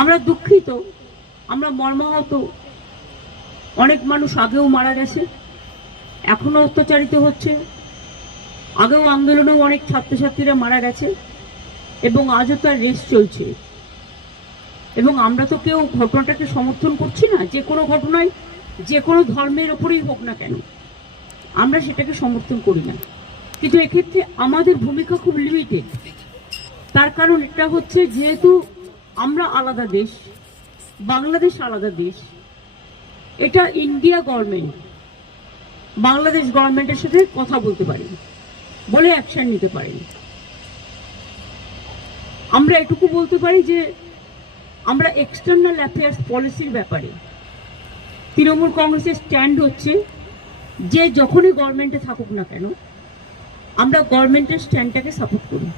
আমরা দুঃখিত, আমরা মর্মাহত। অনেক মানুষ আগেও মারা গেছে, এখনো অত্যাচারিত হচ্ছে। আগেও আন্দোলনেও অনেক ছাত্রছাত্রীরা মারা গেছে এবং আজও তার রেস চলছে। এবং আমরা তো কেউ ঘটনাটাকে সমর্থন করছি না। যে কোনো ঘটনায় যে কোনো ধর্মের ওপরেই হোক না কেন, আমরা সেটাকে সমর্থন করি না। কিন্তু এক্ষেত্রে আমাদের ভূমিকা খুব লিমিটেড। তার কারণ এটা হচ্ছে, যেহেতু আমরা আলাদা দেশ, বাংলাদেশ আলাদা দেশ, এটা ইন্ডিয়া গভর্নমেন্ট বাংলাদেশ গভর্নমেন্টের সাথে কথা বলতে পারি, বলে অ্যাকশন নিতে পারি। আমরা এটুকু বলতে পারি যে আমরা এক্সটার্নাল অ্যাফেয়ার্স পলিসির ব্যাপারে তৃণমূল কংগ্রেসের স্ট্যান্ড হচ্ছে যে যখনই গভর্নমেন্টে থাকুক না কেন, আমরা গভর্নমেন্টের স্ট্যান্ডটাকে সাপোর্ট করি।